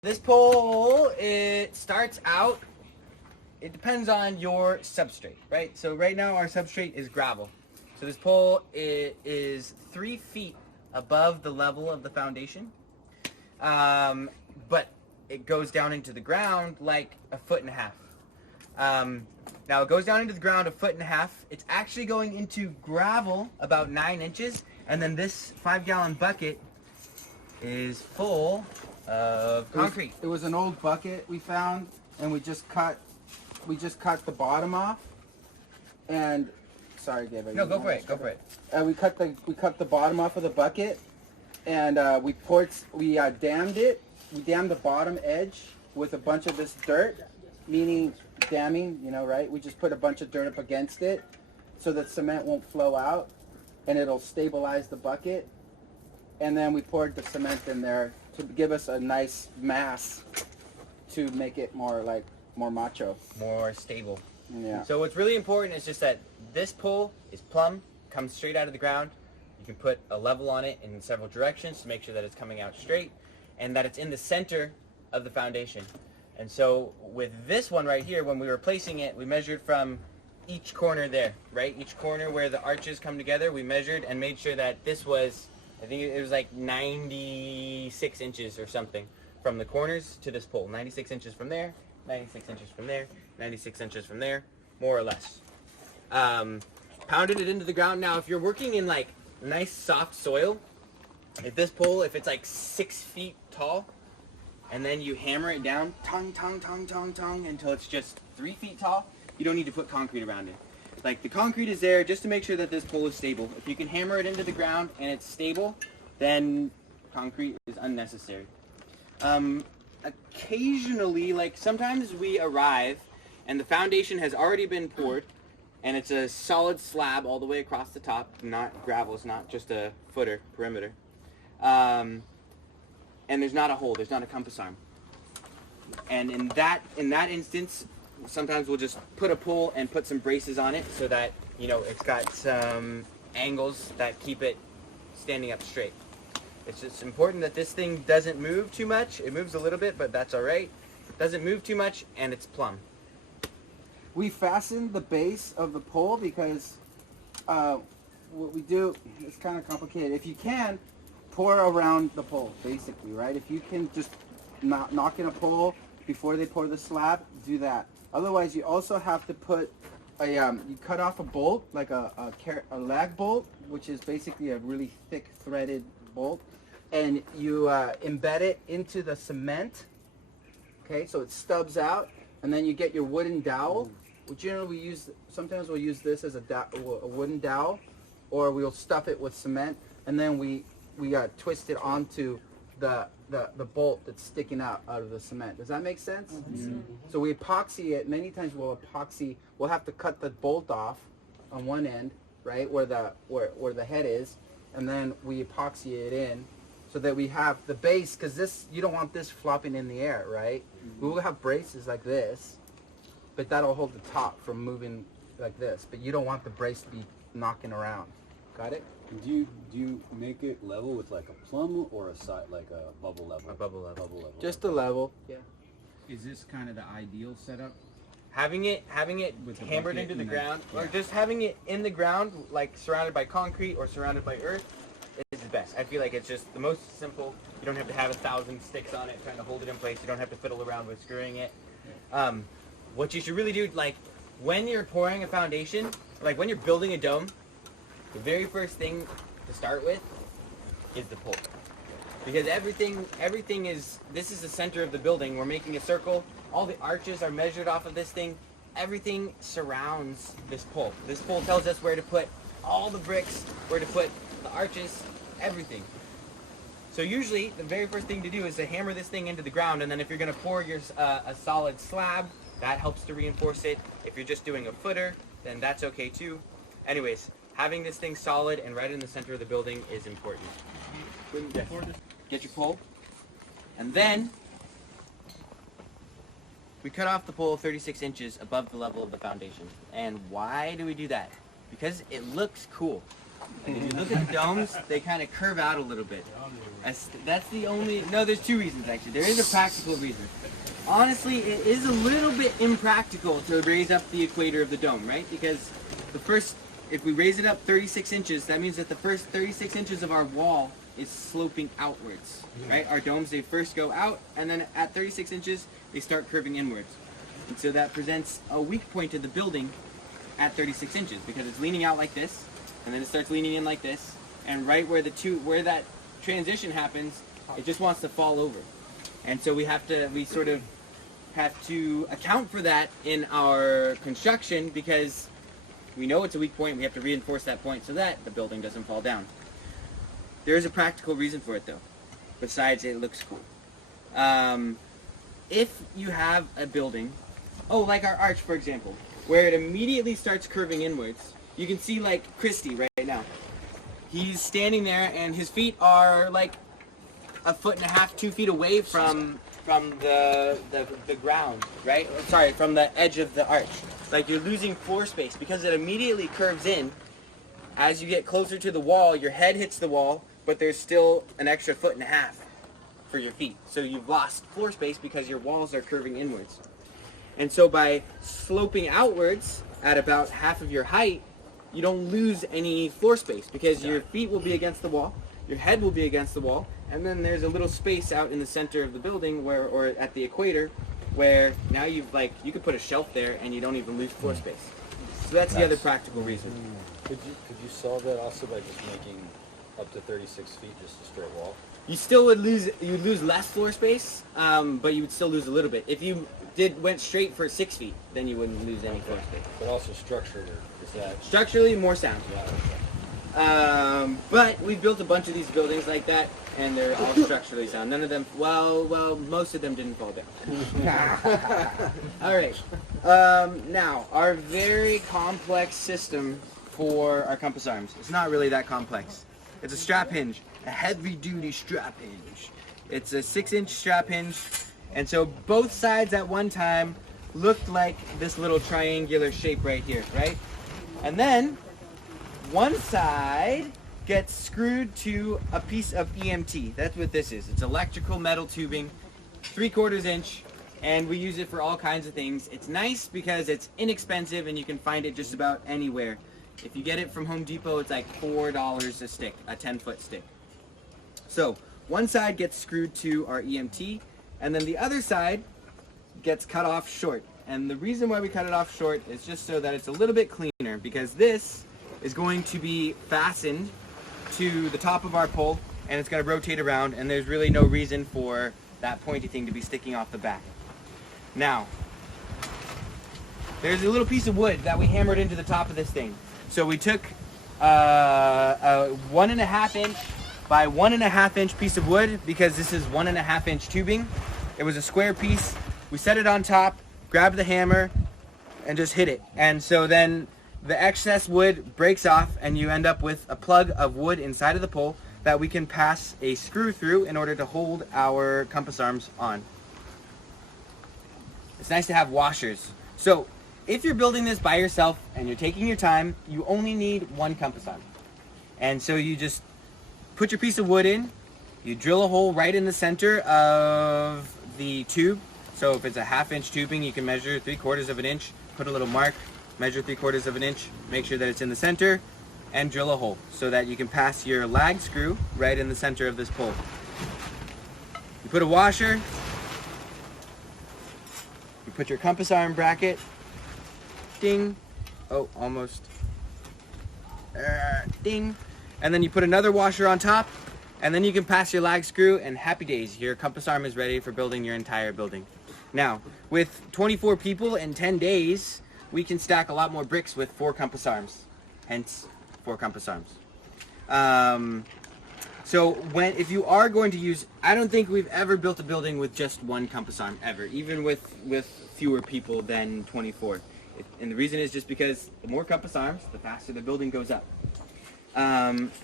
This pole, it starts out, it depends on your substrate, right? So right now our substrate is gravel. So this pole is 3 feet above the level of the foundation. But it goes down into the ground like 1.5 feet. Now it goes down into the ground 1.5 feet. It's actually going into gravel about 9 inches. And then this 5-gallon bucket is full of concrete. It was an old bucket we found, and we just cut the bottom off. And sorry, Gabe. No, go for it. Go for it. We cut the bottom off of the bucket, and we dammed it. We dammed the bottom edge with a bunch of this dirt, meaning damming. You know, right? We just put a bunch of dirt up against it, so that cement won't flow out, and it'll stabilize the bucket. And then we poured the cement in there to give us a nice mass to make it more macho. More stable. Yeah. So what's really important is just that this pole is plumb, comes straight out of the ground. You can put a level on it in several directions to make sure that it's coming out straight and that it's in the center of the foundation. And so with this one right here, when we were placing it, we measured from each corner there, right? Each corner where the arches come together, we measured and made sure that this was, I think it was like 96 inches or something from the corners to this pole. 96 inches from there, 96 inches from there, 96 inches from there, more or less. Pounded it into the ground. Now, if you're working in like nice soft soil, if this pole, if it's like 6 feet tall, and then you hammer it down, tong, tong, tong, tong, tong, until it's just 3 feet tall, you don't need to put concrete around it. Like, the concrete is there just to make sure that this pole is stable. If you can hammer it into the ground and it's stable, then concrete is unnecessary. Occasionally, like sometimes we arrive and the foundation has already been poured and it's a solid slab all the way across the top, not gravel, it's not just a footer perimeter. And there's not a hole, there's not a compass arm. And in that instance, sometimes we'll just put a pole and put some braces on it so that, you know, it's got some angles that keep it standing up straight. It's just important that this thing doesn't move too much. It moves a little bit, but that's all right. It doesn't move too much, and it's plumb. We fastened the base of the pole because what we do, it's kind of complicated. If you can, pour around the pole, basically, right? If you can just knock in a pole before they pour the slab, do that. Otherwise, you also have to put you cut off a bolt, like a lag bolt, which is basically a really thick threaded bolt, and you embed it into the cement. Okay, so it stubs out, and then you get your wooden dowel. Generally, sometimes we'll use this as a wooden dowel, or we'll stuff it with cement, and then we twist it onto the bolt that's sticking out of the cement. Does that make sense? Mm-hmm. So we epoxy it. Many times we'll have to cut the bolt off on one end, right, where the head is, and then we epoxy it in so that we have the base, because you don't want this flopping in the air, right? Mm-hmm. We will have braces like this, but that'll hold the top from moving like this, but you don't want the brace to be knocking around. Got it? Do you make it level with like a plumb or a side, like a bubble level? A bubble level. Just a level. Yeah. Is this kind of the ideal setup? Having it hammered into the ground, or just having it in the ground, like surrounded by concrete or surrounded by earth, is the best. I feel like it's just the most simple. You don't have to have 1,000 sticks on it trying to hold it in place. You don't have to fiddle around with screwing it. What you should really do, like when you're pouring a foundation, like when you're building a dome, the very first thing to start with is the pole. Because everything is, this is the center of the building. We're making a circle. All the arches are measured off of this thing. Everything surrounds this pole. This pole tells us where to put all the bricks, where to put the arches, everything. So usually, the very first thing to do is to hammer this thing into the ground, and then if you're going to pour a solid slab, that helps to reinforce it. If you're just doing a footer, then that's okay too. Anyways, having this thing solid and right in the center of the building is important. Yes. Get your pole, and then we cut off the pole 36 inches above the level of the foundation. And why do we do that? Because it looks cool. Like if you look at the domes, they kind of curve out a little bit. That's the only, no, there's two reasons actually. There is a practical reason. Honestly, it is a little bit impractical to raise up the equator of the dome, right? Because if we raise it up 36 inches, that means that the first 36 inches of our wall is sloping outwards, right? Our domes, they first go out, and then at 36 inches, they start curving inwards. And so that presents a weak point of the building at 36 inches, because it's leaning out like this, and then it starts leaning in like this, and right where that transition happens, it just wants to fall over. And so we sort of have to account for that in our construction, because we know it's a weak point, we have to reinforce that point so that the building doesn't fall down. There is a practical reason for it though, besides it looks cool. If you have a building, like our arch for example, where it immediately starts curving inwards, you can see like Christy right now. He's standing there and his feet are like 1.5 feet, 2 feet away from the ground, right? Sorry, from the edge of the arch. Like you're losing floor space because it immediately curves in. As you get closer to the wall, your head hits the wall, but there's still an extra 1.5 feet for your feet. So you've lost floor space because your walls are curving inwards. And so by sloping outwards at about half of your height, you don't lose any floor space because your feet will be against the wall, your head will be against the wall, and then there's a little space out in the center of the building or at the equator where now you could put a shelf there and you don't even lose floor space. So that's the other practical reason. Could you solve that also by just making up to 36 feet just a straight wall? You still would lose less floor space, but you would still lose a little bit. If you went straight for 6 feet, then you wouldn't lose any floor space. But also structurally, is that Structurally more sound. But we've built a bunch of these buildings like that, and they're all structurally sound. None of them, well, most of them didn't fall down. All right. Now, our very complex system for our compass arms. It's not really that complex. It's a strap hinge, a heavy-duty strap hinge. It's a 6-inch strap hinge, and so both sides at one time looked like this little triangular shape right here, right? And then one side gets screwed to a piece of EMT. That's what this is. It's electrical metal tubing, 3/4 inch, and we use it for all kinds of things. It's nice because it's inexpensive and you can find it just about anywhere. If you get it from Home Depot, it's like $4 a stick, a 10-foot stick. So one side gets screwed to our EMT, and then the other side gets cut off short. And the reason why we cut it off short is just so that it's a little bit cleaner, because this is going to be fastened to the top of our pole, and it's going to rotate around, and there's really no reason for that pointy thing to be sticking off the back. Now, there's a little piece of wood that we hammered into the top of this thing. So we took a 1.5 inch by 1.5 inch piece of wood, because this is 1.5 inch tubing. It was a square piece. We set it on top, grabbed the hammer, and just hit it. And so then the excess wood breaks off, and you end up with a plug of wood inside of the pole that we can pass a screw through in order to hold our compass arms on. It's nice to have washers. So if you're building this by yourself and you're taking your time, you only need one compass arm. And so you just put your piece of wood in, you drill a hole right in the center of the tube. So if it's a 1/2 inch tubing, you can measure 3/4 inch, put a little mark, measure 3/4 inch, make sure that it's in the center, and drill a hole so that you can pass your lag screw right in the center of this pole. You put a washer, you put your compass arm bracket, ding, oh, almost, ding, and then you put another washer on top, and then you can pass your lag screw, and happy days, your compass arm is ready for building your entire building. Now, with 24 people in 10 days, we can stack a lot more bricks with 4 compass arms, hence 4 compass arms. So if you are going to use, I don't think we've ever built a building with just one compass arm, ever, even with fewer people than 24. And the reason is just because the more compass arms, the faster the building goes up.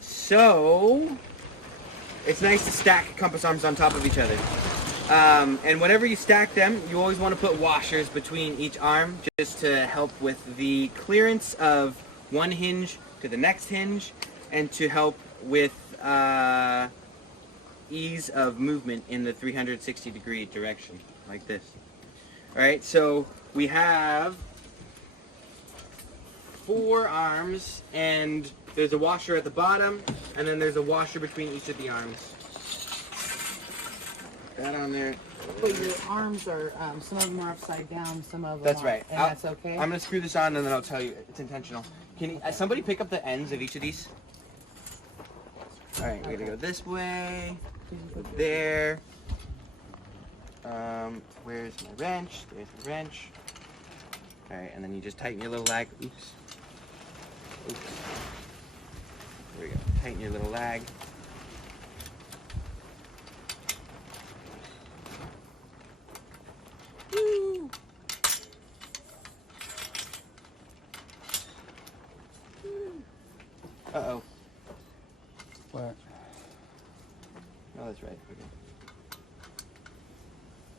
So it's nice to stack compass arms on top of each other. And whenever you stack them, you always want to put washers between each arm just to help with the clearance of one hinge to the next hinge, and to help with ease of movement in the 360-degree direction, like this. All right, so we have 4 arms, and there's a washer at the bottom, and then there's a washer between each of the arms. That on there. But your arms are, some of them are upside down, some of them That's are, right. and that's okay? I'm gonna screw this on, and then I'll tell you it's intentional. Can you, somebody pick up the ends of each of these? All right, we're gonna go this way, go there. Where's my wrench? There's the wrench. All right, and then you just tighten your little lag. Oops. Oops. There we go. Tighten your little lag. Woo! Uh-oh. What? Oh, that's right. Okay.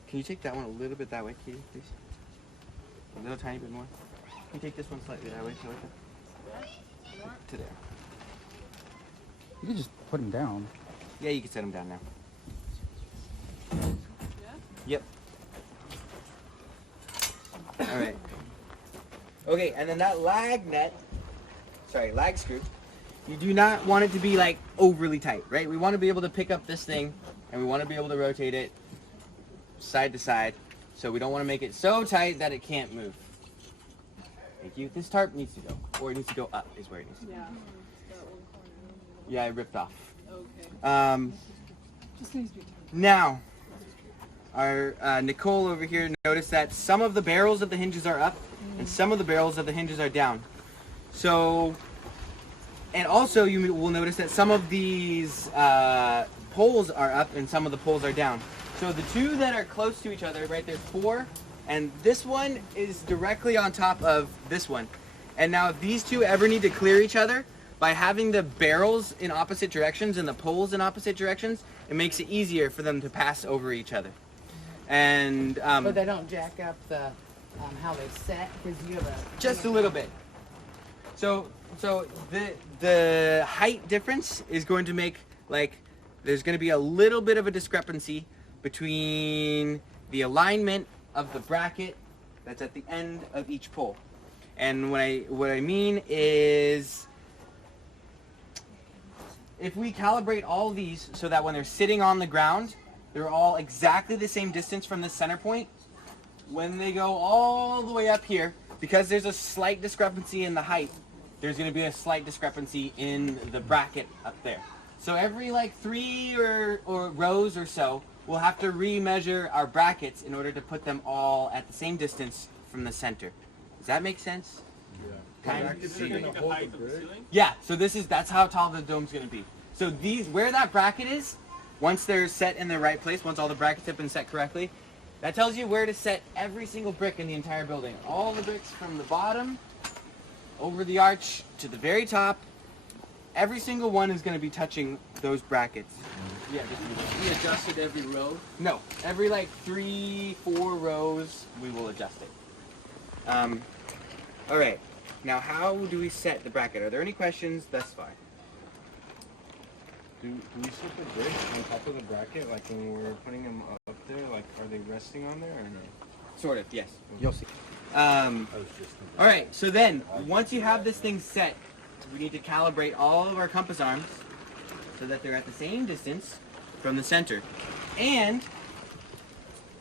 Can you take that one a little bit that way, Katie, please? A little tiny bit more. Can you take this one slightly that way, so like that? To there. You could just put him down. Yeah, you can set them down now. Yep. All right. Okay, and then that lag screw, you do not want it to be like overly tight, right? We want to be able to pick up this thing, and we want to be able to rotate it side to side, so we don't want to make it so tight that it can't move. Thank you. This tarp needs to go, or it needs to go up is where it needs to go. Yeah. Yeah, I ripped off. Okay. Just needs to be tight. Now, our Nicole over here noticed that some of the barrels of the hinges are up and some of the barrels of the hinges are down. So, and also you will notice that some of these poles are up and some of the poles are down. So the two that are close to each other, right, there's 4, and this one is directly on top of this one. And now if these two ever need to clear each other, by having the barrels in opposite directions and the poles in opposite directions, it makes it easier for them to pass over each other. And But they don't jack up the, how they set, because you have a... just a little bit. So the height difference is going to make, like, there's going to be a little bit of a discrepancy between the alignment of the bracket that's at the end of each pole. And what I mean is, if we calibrate all these so that when they're sitting on the ground, they're all exactly the same distance from the center point, when they go all the way up here, because there's a slight discrepancy in the height, there's going to be a slight discrepancy in the bracket up there. So every like 3 or rows or so, we'll have to remeasure our brackets in order to put them all at the same distance from the center. Does that make sense? Yeah. Kind of. Yeah, so that's how tall the dome's going to be. So these, where that bracket is, once they're set in the right place, once all the brackets have been set correctly, that tells you where to set every single brick in the entire building. All the bricks from the bottom, over the arch, to the very top, every single one is going to be touching those brackets. Yeah, We adjusted every row. no, every like 3-4 rows, we will adjust it. All right. Now, how do we set the bracket? Are there any questions thus far? Do we set the bricks on top of the bracket, like when we're putting them up there? Like, are they resting on there or no? Sort of, yes. You'll see. I was just thinking. All right, so then, once you have this thing set, we need to calibrate all of our compass arms so that they're at the same distance from the center. And,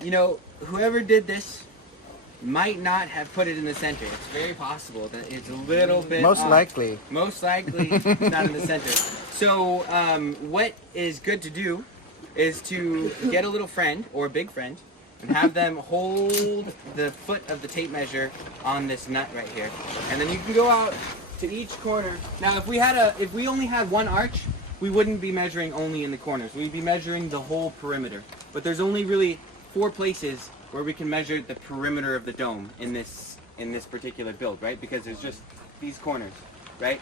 you know, whoever did this might not have put it in the center. It's very possible that it's a little bit Most off. likely. Most likely it's not in the center. So what is good to do is to get a little friend or a big friend and have them hold the foot of the tape measure on this nut right here. And then you can go out to each corner. Now if we only had one arch, we wouldn't be measuring only in the corners. We'd be measuring the whole perimeter. But there's only really 4 places where we can measure the perimeter of the dome in this particular build, right? Because there's just these corners, right?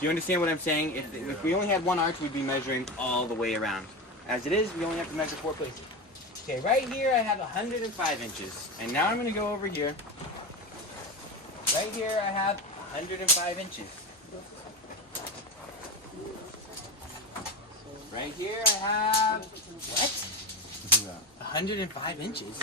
Do you understand what I'm saying? If we only had one arch, we'd be measuring all the way around. As it is, we only have to measure 4 places. Okay, right here I have 105 inches. And now I'm going to go over here. Right here I have 105 inches. Right here I have, what? 105 inches.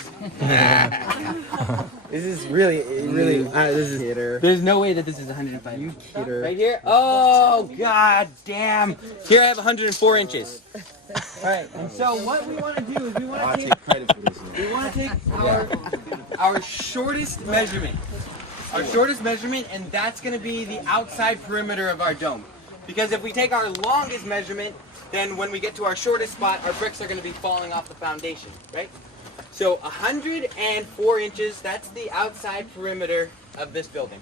This is really, this is, there's no way that this is 105. You kidder. Right here, oh god damn. Here I have 104 inches. Alright, and so what we want to do is we want to take our shortest measurement. Our shortest measurement, and that's going to be the outside perimeter of our dome. Because if we take our longest measurement, then when we get to our shortest spot, our bricks are going to be falling off the foundation, right? So 104 inches, that's the outside perimeter of this building.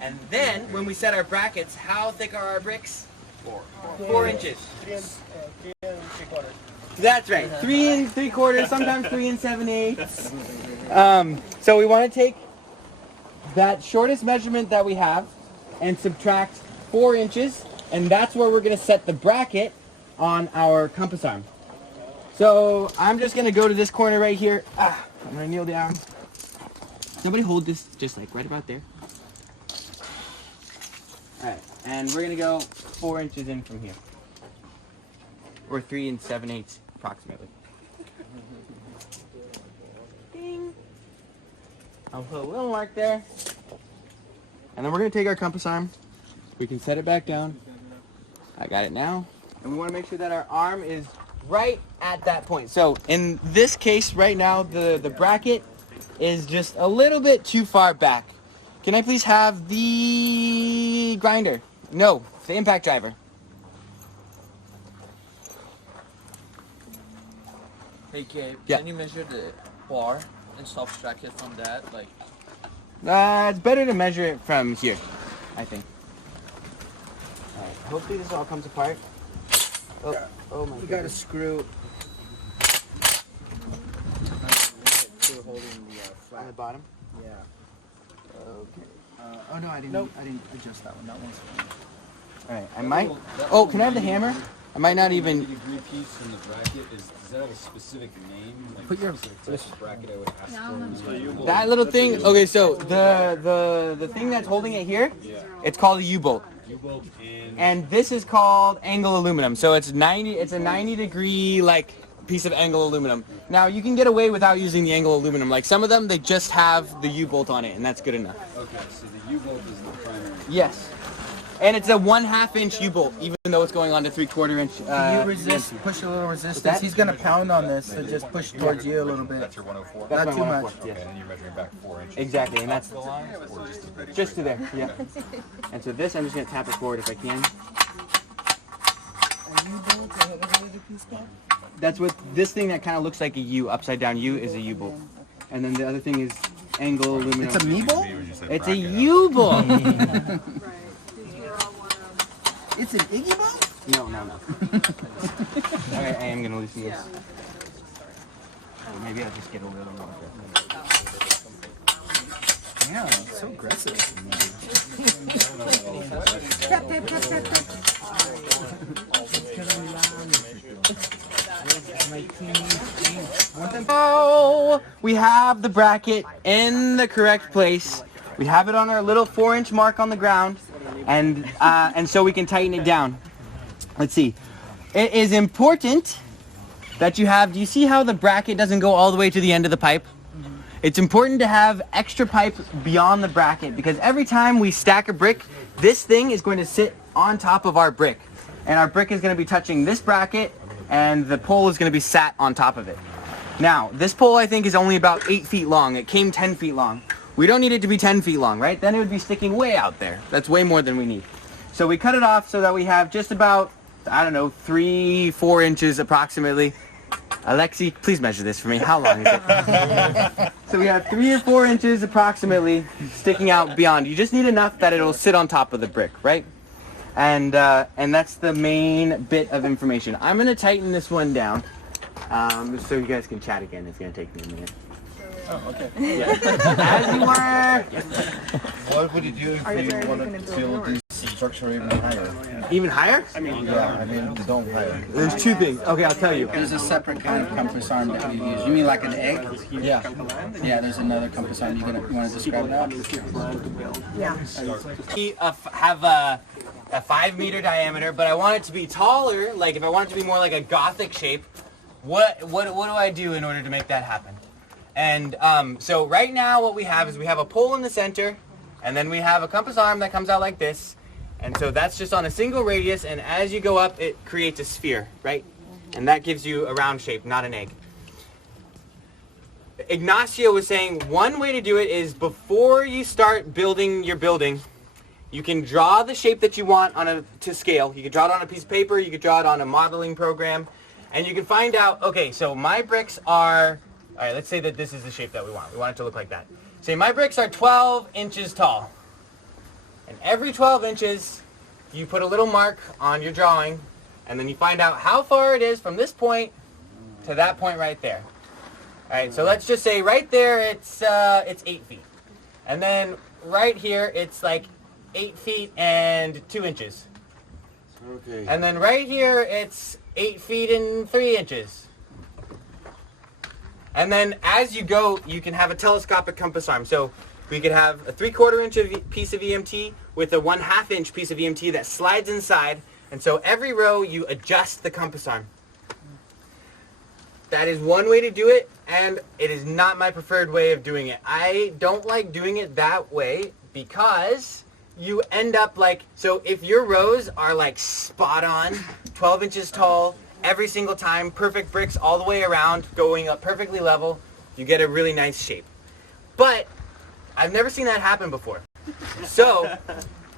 And then, when we set our brackets, how thick are our bricks? 4 inches. 3 and 3/4. That's right, 3 3/4, sometimes 3 7/8. So we want to take that shortest measurement that we have and subtract 4 inches, and that's where we're going to set the bracket on our compass arm. So I'm just going to go to this corner right here. I'm going to kneel down. Somebody hold this just like right about there. Alright, and we're going to go 4 inches in from here. Or 3 7/8 approximately. Ding. I'll put a little mark there. And then we're going to take our compass arm. We can set it back down. I got it now. And we want to make sure that our arm is right at that point. So in this case right now, the bracket is just a little bit too far back. Can I please have the grinder? No, the impact driver. Hey Gabe, Yeah. can you measure the bar and subtract it from that? Like, It's better to measure it from here, I think. Alright, hopefully this all comes apart. Oh my You got a goodness. screw. On the bottom? Yeah. Okay. Oh no, I didn't adjust that one. That one's. Alright, I might. Oh, can I have the hammer? I might not even. 90-degree piece in the bracket, does that have a specific name? Like Put your- specific type of bracket I would ask for? That little thing. Okay, so the thing that's holding it here, it's called a U-bolt. U-bolt and And this is called angle aluminum. So it's a 90-degree like piece of angle aluminum. Now you can get away without using the angle aluminum. Like some of them, they just have the U-bolt on it, and that's good enough. okay, so the U-bolt is the primary. Yes. And it's a 1/2 inch U-bolt, even though it's going on to 3/4 inch. Can you resist? Push a little resistance. He's gonna pound on this, so just push towards you a little bit. That's your 104? That's Not my too 1/4, much. yes. And then you're measuring back 4 inches. Exactly, and that's the line or just to the just to there. Yeah. And so this, I'm just gonna tap it forward if I can. That's what this thing that kind of looks like a U, upside down U, is a U-bolt. And then the other thing is angle aluminum. It's a me bolt? It's a U-bolt. Right. These were all one of It's an Iggy bolt? No. Alright, I am gonna loosen this. Maybe I'll just get a little more. Yeah, it's so aggressive. Oh, we have the bracket in the correct place. We have it on our little 4-inch mark on the ground, and so we can tighten it down. Let's see. It is important that you have. Do you see how the bracket doesn't go all the way to the end of the pipe? It's important to have extra pipe beyond the bracket, because every time we stack a brick, this thing is going to sit on top of our brick, and our brick is going to be touching this bracket, and the pole is going to be sat on top of it. Now, this pole I think is only about 8 feet long. It came 10 feet long. We don't need it to be 10 feet long, right? Then it would be sticking way out there. That's way more than we need. So we cut it off so that we have just about, I don't know, 3-4 inches approximately. Alexi, please measure this for me. How long is it? So we have 3 or 4 inches approximately sticking out beyond. You just need enough that it'll sit on top of the brick, right? And that's the main bit of information. I'm going to tighten this one down so you guys can chat again. It's going to take me a minute. Oh, okay. Yeah. As you were. What would you do if you wanted to build this structure even higher? Even higher? Yeah, I mean the dome higher. There's 2 things. Okay, I'll tell you. There's a separate kind of compass arm that we use. You mean like an egg? Yeah. Yeah, there's another compass arm. You want to describe that? Yeah. We have a 5-meter diameter, but I want it to be taller. Like if I want it to be more like a Gothic shape, what do I do in order to make that happen? And so right now what we have is we have a pole in the center, and then we have a compass arm that comes out like this. And so that's just on a single radius, and as you go up, it creates a sphere, right? And that gives you a round shape, not an egg. Ignacio was saying one way to do it is before you start building your building, you can draw the shape that you want to scale. You can draw it on a piece of paper, you can draw it on a modeling program, and you can find out, okay, so my bricks are, all right, let's say that this is the shape that we want. We want it to look like that. Say my bricks are 12 inches tall. And every 12 inches, you put a little mark on your drawing, and then you find out how far it is from this point to that point right there. All right, so let's just say right there it's 8 feet. And then right here it's like 8 feet and 2 inches. Okay. And then right here it's 8 feet and 3 inches. And then as you go, you can have a telescopic compass arm. So we could have a 3/4 inch piece of EMT with a 1/2 inch piece of EMT that slides inside. And so every row you adjust the compass arm. That is one way to do it, and it is not my preferred way of doing it. I don't like doing it that way because you end up like, so if your rows are like spot on, 12 inches tall, every single time, perfect bricks all the way around, going up perfectly level, you get a really nice shape. But I've never seen that happen before. So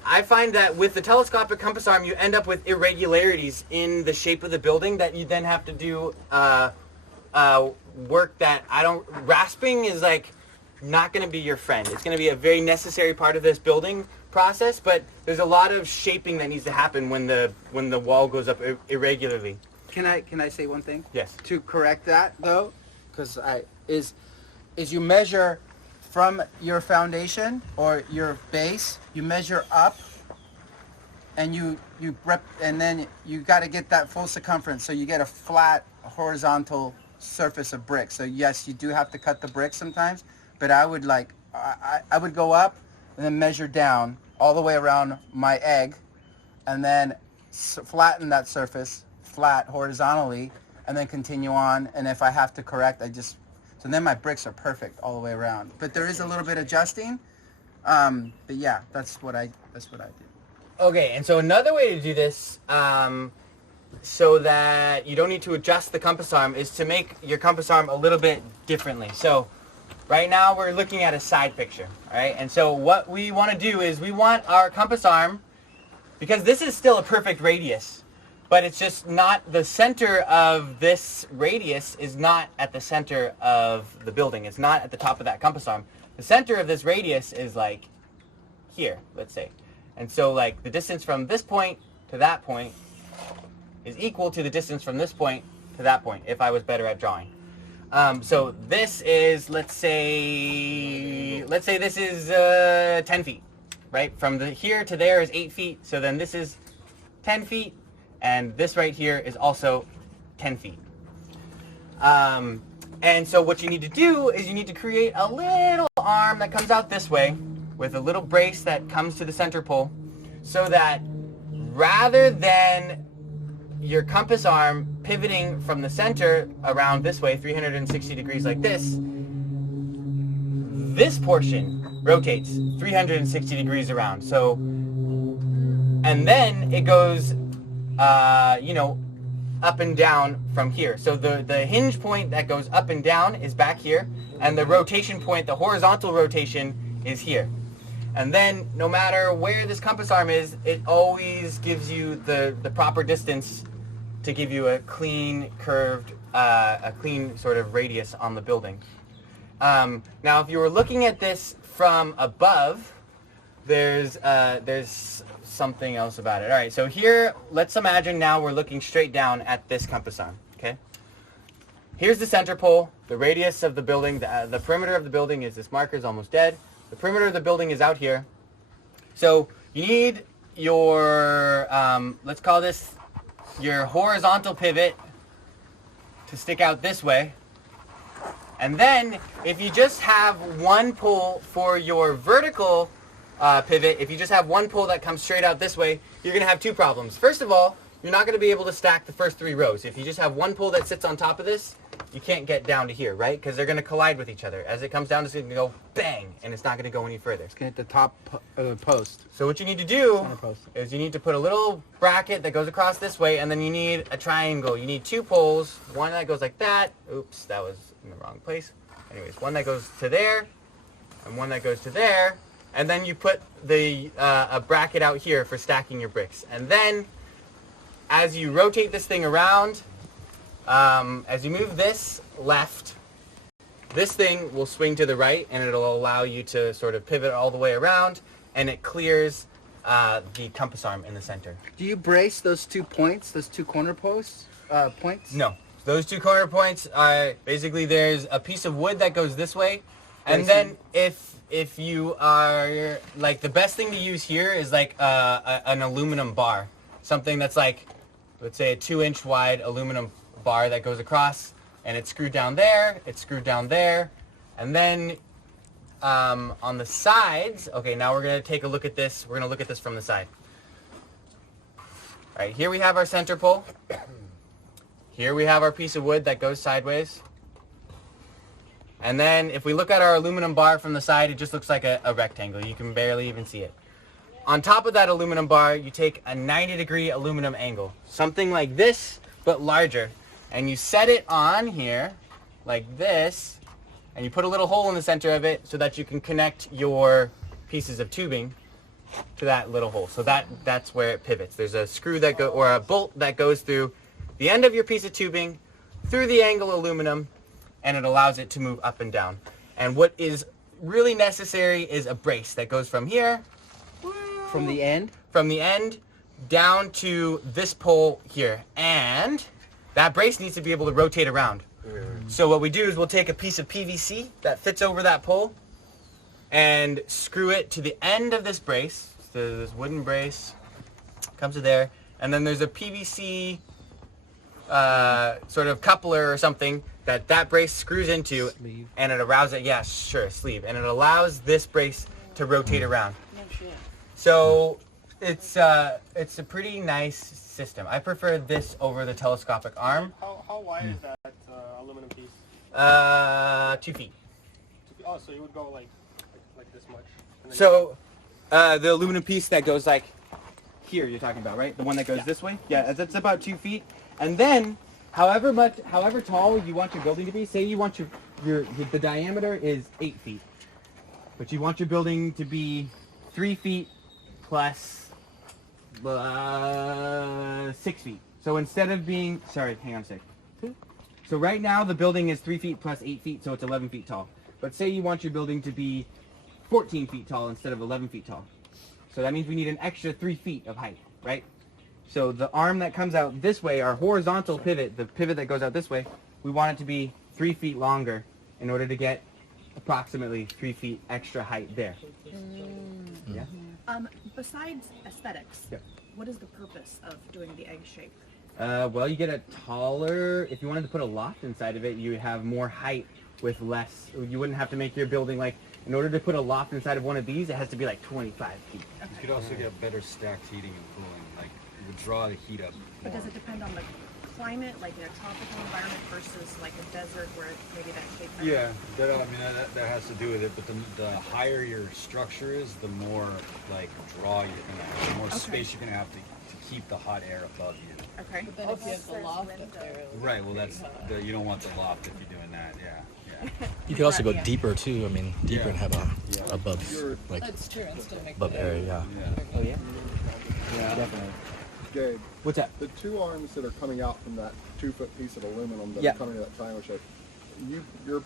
I find that with the telescopic compass arm, you end up with irregularities in the shape of the building that you then have to do work that rasping is like not going to be your friend. It's going to be a very necessary part of this building process, but there's a lot of shaping that needs to happen when the wall goes up irregularly. Can I say one thing? Yes. To correct that though, because is you measure from your foundation or your base, you measure up, and and then you got to get that full circumference, so you get a flat horizontal surface of brick. So yes, you do have to cut the brick sometimes, but I would go up and then measure down all the way around my egg, and then flatten that surface flat horizontally, and then continue on. And if I have to correct, so then my bricks are perfect all the way around. But there is a little bit adjusting. But yeah, that's what I do. Okay, and so another way to do this, so that you don't need to adjust the compass arm, is to make your compass arm a little bit differently. So right now we're looking at a side picture, all right? And so what we want to do is we want our compass arm, because this is still a perfect radius, but it's just not, the center of this radius is not at the center of the building. It's not at the top of that compass arm. The center of this radius is like here, let's say. And so like the distance from this point to that point is equal to the distance from this point to that point, if I was better at drawing. So this is, let's say this is 10 feet, right? From here to there is 8 feet, so then this is 10 feet, and this right here is also 10 feet. And so what you need to do is you need to create a little arm that comes out this way with a little brace that comes to the center pole, so that rather than your compass arm pivoting from the center around this way, 360 degrees like this portion rotates 360 degrees around. So, and then it goes, up and down from here. So the hinge point that goes up and down is back here, and the rotation point, the horizontal rotation, is here. And then no matter where this compass arm is, it always gives you the proper distance to give you a clean curved, a clean sort of radius on the building. Now if you were looking at this from above, there's something else about it. All right, so here, let's imagine now we're looking straight down at this compass arm, okay? Here's the center pole, the radius of the building, the perimeter of the building is this marker is almost dead. The perimeter of the building is out here. So you need your, let's call this your horizontal pivot to stick out this way. And then if you just have one pole for your vertical pivot, if you just have one pole that comes straight out this way, you're going to have two problems. First of all, you're not going to be able to stack the first 3 rows. If you just have one pole that sits on top of this, you can't get down to here, right? Because they're going to collide with each other. As it comes down, it's going to go bang, and it's not going to go any further. It's gonna hit the top of the post. So what you need to do Center post. is you need to put a little bracket that goes across this way, and then you need a triangle. You need 2 poles, one that goes like that. Oops, that was in the wrong place. Anyways, one that goes to there, and one that goes to there. And then you put the a bracket out here for stacking your bricks. And then, as you rotate this thing around, as you move this left, this thing will swing to the right, and it'll allow you to sort of pivot all the way around, and it clears the compass arm in the center. Do you brace those 2 points, those 2 corner posts, points? No. Those 2 corner points are basically there's a piece of wood that goes this way, and then if you are like the best thing to use here is like an aluminum bar, something that's like, let's say a 2-inch wide aluminum bar that goes across, and it's screwed down there, it's screwed down there, and then on the sides, okay, now we're going to take a look at this. We're going to look at this from the side. All right, here we have our center pole. Here we have our piece of wood that goes sideways. And then if we look at our aluminum bar from the side, it just looks like a rectangle. You can barely even see it. On top of that aluminum bar, you take a 90-degree aluminum angle, something like this, but larger. And you set it on here, like this, and you put a little hole in the center of it so that you can connect your pieces of tubing to that little hole. So that's where it pivots. There's a screw that or a bolt that goes through the end of your piece of tubing, through the angle aluminum, and it allows it to move up and down. And what is really necessary is a brace that goes from here, From the end? from the end down to this pole here. And that brace needs to be able to rotate around. So what we do is we'll take a piece of PVC that fits over that pole and screw it to the end of this brace. So this wooden brace comes to there. And then there's a PVC sort of coupler or something that brace screws into, Sleeve. and it allows it, yeah, sure, sleeve, and it allows this brace to rotate around. So it's a pretty nice system. I prefer this over the telescopic arm. How wide is that aluminum piece? 2 feet. Oh, so you would go like this much. And then So the aluminum piece that goes like here, you're talking about, right? The one that goes this way? Yeah, that's about 2 feet. And then, however tall you want your building to be, say you want the diameter is 8 feet, but you want your building to be 3 feet plus 6 feet. So instead of being, sorry, hang on a sec. So right now the building is 3 feet plus 8 feet, so it's 11 feet tall. But say you want your building to be 14 feet tall instead of 11 feet tall. So that means we need an extra 3 feet of height, right? So the arm that comes out this way, our horizontal pivot, the pivot that goes out this way, we want it to be 3 feet longer in order to get approximately 3 feet extra height there. Yeah. Besides aesthetics, Yep. what is the purpose of doing the egg shape? Well, you get a taller, if you wanted to put a loft inside of it, you would have more height with less, you wouldn't have to make your building like, in order to put a loft inside of one of these, it has to be like 25 feet. You could also get better stacked heating and cooling. Like, it would draw the heat up But more. does it depend on the climate, like in a tropical environment versus like a desert where maybe that shape? Yeah, that has to do with it. But the higher your structure is, the more like draw you're gonna have, the more space you're gonna have to keep the hot air above you. Okay. But then if you have the loft up there. Right. Well, you don't want the loft if you're doing that. Yeah. You could also go deeper too. I mean, deeper Yeah. and have a above, like That's true. Instead of making above the area. Yeah. Oh yeah? Yeah, definitely. Gabe, What's that? the 2 arms that are coming out from that 2-foot piece of aluminum that Yeah. are coming to that triangle shape, your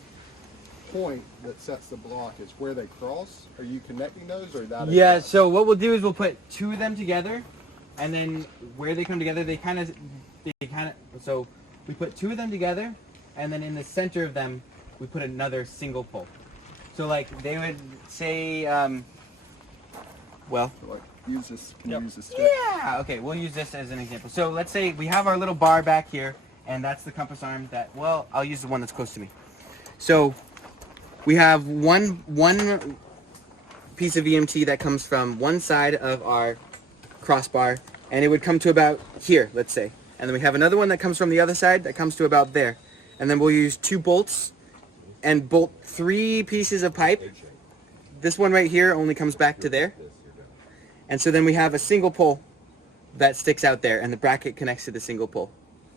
point that sets the block is where they cross. Are you connecting those, or that? Yeah, so what we'll do is we'll put 2 of them together, and then where they come together, they kind of, so we put 2 of them together, and then in the center of them, we put another single pole. So like they would say, well, So, like, use this. Can you use this stick? yeah, okay, we'll use this as an example. So let's say we have our little bar back here, and that's the compass arm that, well, I'll use the one that's close to me. So we have one piece of EMT that comes from one side of our crossbar, and it would come to about here, let's say. And then we have another one that comes from the other side that comes to about there. And then we'll use 2 bolts and bolt 3 pieces of pipe. This one right here only comes back to there. And so then we have a single pole that sticks out there, and the bracket connects to the single pole.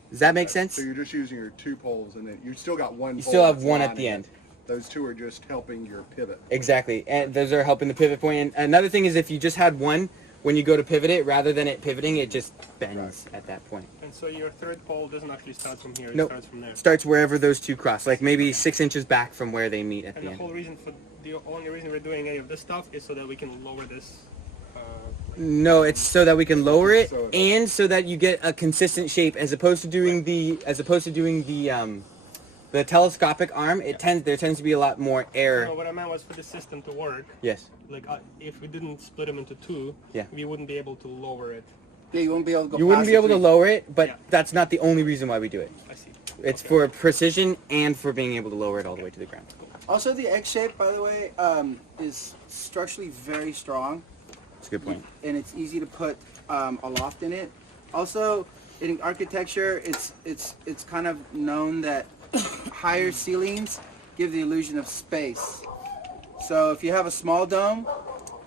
Does that make sense? So you're just using your 2 poles, and then you still got one. You pole still have that's one at lining the it. end. Those 2 are just helping your pivot. Exactly, and those are helping the pivot point. And another thing is, if you just had one, when you go to pivot it, rather than it pivoting, it just bends at that point. And so your third pole doesn't actually start from here, it Nope. starts from there. Starts wherever those 2 cross, like maybe 6 inches back from where they meet at And the the end. only reason we're doing any of this stuff is so that we can lower this. No, it's so that we can lower it, and so that you get a consistent shape, as opposed to doing the telescopic arm. There tends to be a lot more air. No, what I meant was for the system to work. Yes. Like if we didn't split them into 2, Yeah. we wouldn't be able to lower it. Yeah, you won't be able to go. You wouldn't past be able the to 3. lower it, but that's not the only reason why we do it. I see. It's for precision and for being able to lower it all the way to the ground. Also, the egg shape, by the way, is structurally very strong. That's a good point. And it's easy to put a loft in it. Also, in architecture, it's kind of known that higher ceilings give the illusion of space. So if you have a small dome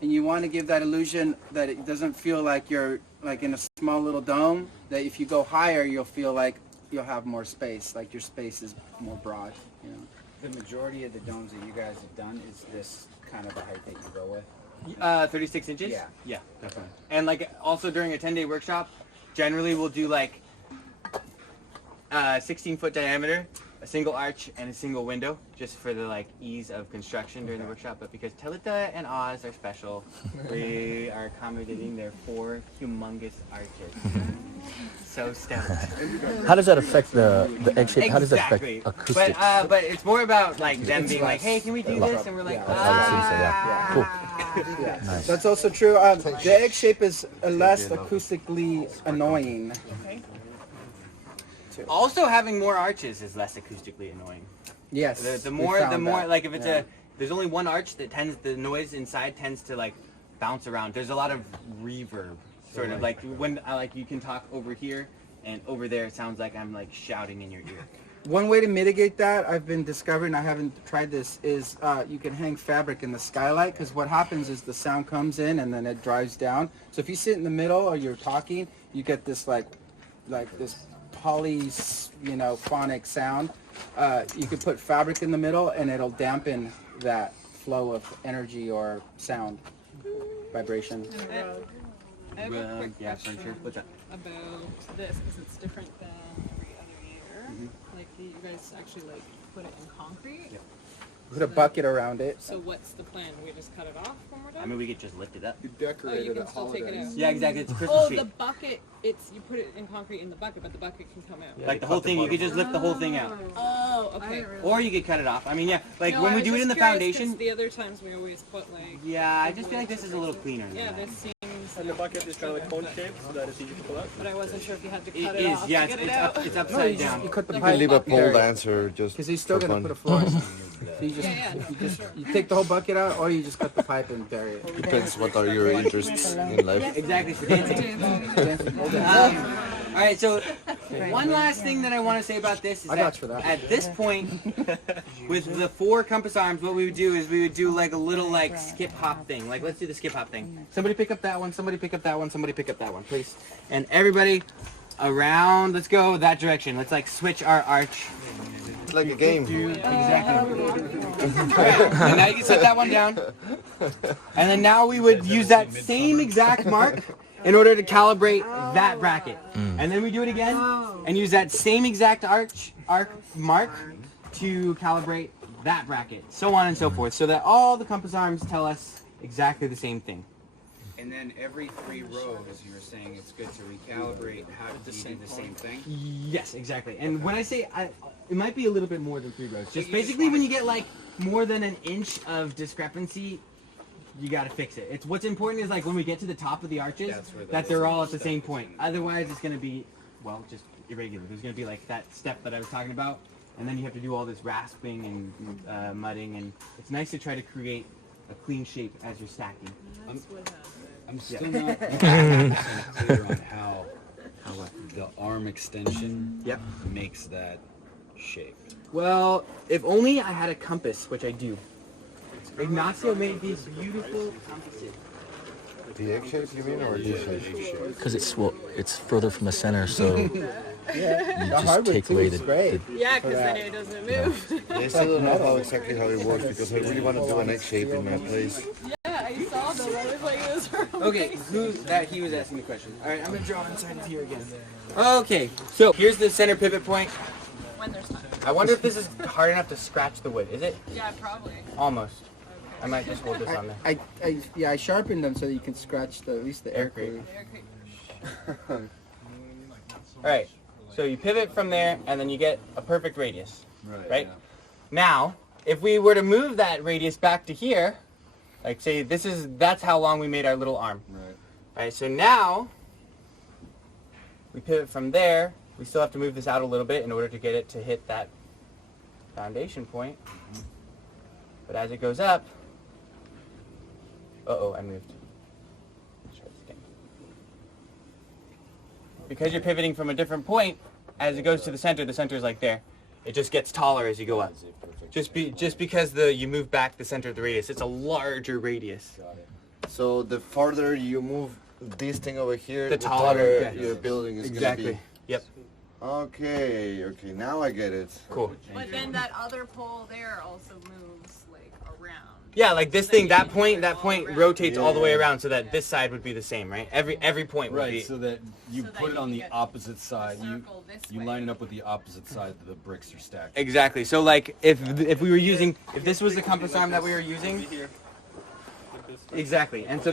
and you want to give that illusion that it doesn't feel like you're like in a small little dome, that if you go higher, you'll feel like you'll have more space, like your space is more broad. You know. The majority of the domes that you guys have done is this kind of the height that you go with. 36 inches? Yeah. Yeah, definitely. And like also during a 10-day workshop, generally we'll do like 16-foot diameter, a single arch, and a single window, just for the like ease of construction during the workshop. But because Telita and Oz are special, we are accommodating their 4 humongous arches. So stoked. How does that affect the egg shape? How does that affect Exactly. acoustics? But it's more about like them being like, hey, can we do this? And we're like, Cool. Yeah. Nice. That's also true. The egg shape is less acoustically annoying. Also, having more arches is less acoustically annoying. Yes. The we more, found that. like if it's Yeah. there's only one arch that the noise inside tends to like bounce around. There's a lot of reverb, sort of like when you can talk over here and over there. It sounds like I'm like shouting in your ear. One way to mitigate that, I've been discovering, I haven't tried this, is you can hang fabric in the skylight, because what happens is the sound comes in and then it drives down. So if you sit in the middle or you're talking, you get this like this phonic sound. You could put fabric in the middle and it'll dampen that flow of energy or sound, vibration. I have a quick Yeah, question furniture. What's up? about this, because it's different than every other year. Like, you guys actually like put it in concrete. Yep. Put a bucket around it. So what's the plan? We just cut it off when we're done? I mean, we could just lift it up. You Oh, decorate you it can at still take it holidays. out. Yeah, exactly. It's a Christmas Oh, tree. the bucket, you put it in concrete in the bucket, but the bucket can come out. Like the whole thing, you could just lift the whole thing out. Oh, okay. Or you could cut it off. I mean, yeah, like No, when I we was do it just in the curious 'cause foundation. The other times we always put like. Yeah, I just feel like this is a little cleaner. than Yeah, that. this seems. And the bucket is kind of like cone shaped, so that it's easy to pull out. But I wasn't sure if you had to It cut it is, off yeah, to it's, get it it's, out. up, it's No, upside you down. just you cut the You pipe can leave a up pole there. dancer just Because he's still for gonna fun. put a floor. So you just Yeah, no, for sure. you take the whole bucket out, or you just cut the pipe and bury it. Depends what are your interests in life. Exactly, for dancing. All right, so one last thing that I want to say about this is I got you for that. at this point, with the 4 compass arms, what we would do is we would do like a little like skip hop thing. Like, let's do the skip hop thing. Somebody pick up that one, somebody pick up that one, somebody pick up that one, please. And everybody around, let's go that direction. Let's like switch our arch. It's like a game. Exactly. And now you can set that one down. And then now we would use that same exact mark in order to calibrate that bracket. And then we do it again and use that same exact arc mark to calibrate that bracket. So on and so forth. So that all the compass arms tell us exactly the same thing. And then every 3 rows, you were saying it's good to recalibrate. How do you do the same thing? Yes, exactly. And when I say, it might be a little bit more than 3 rows. Just you basically just when you get like more than an inch of discrepancy, you gotta fix it. It's what's important is like when we get to the top of the arches, that they're all at the same point. Otherwise, it's gonna be, well, just irregular. There's gonna be like that step that I was talking about, and then you have to do all this rasping and mudding, and it's nice to try to create a clean shape as you're stacking. That's what happened. I'm still not 100% clear on how the arm extension makes that shape. Well, if only I had a compass, which I do. Ignacio made these beautiful compasses. The egg shape, you mean, or this shape? Because it's further from the center, so you just hardwood take too away is great. Yeah, because then it doesn't move. I still don't know how exactly how it works because I really want to do an egg shape in my place. Yeah, I saw them. I was like, this are Okay, he was asking the question. Alright, I'm gonna draw inside of here again. Okay, so here's the center pivot point. when there's time. I wonder if this is hard enough to scratch the wood. Is it? Yeah, probably. Almost. I might just hold this on there. I sharpened them so you can scratch at least the Aircrete. Aircrete. Alright, so you pivot from there and then you get a perfect radius. Right? Yeah. Now, if we were to move that radius back to here, like say that's how long we made our little arm. Right. Alright, so now we pivot from there. We still have to move this out a little bit in order to get it to hit that foundation point. But as it goes up, uh-oh, I moved. Let's try this again. Because you're pivoting from a different point, as it goes to the center is like there. It just gets taller as you go up. Just because you move back the center of the radius. It's a larger radius. So the farther you move this thing over here, The taller your building is Exactly. gonna be. Yep. Okay, now I get it. Cool. But then that other pole there also moves like around. Yeah, like this thing, that point rotates all the way Yeah. around so that this side would be the same, right? Every point would be. Right, so that you So that put you it on can the get opposite side. circle this You way. line it up with the opposite side that the bricks are stacked. Exactly. So like if we were using, if this was the compass arm that we were using, Here. Like this. exactly. And so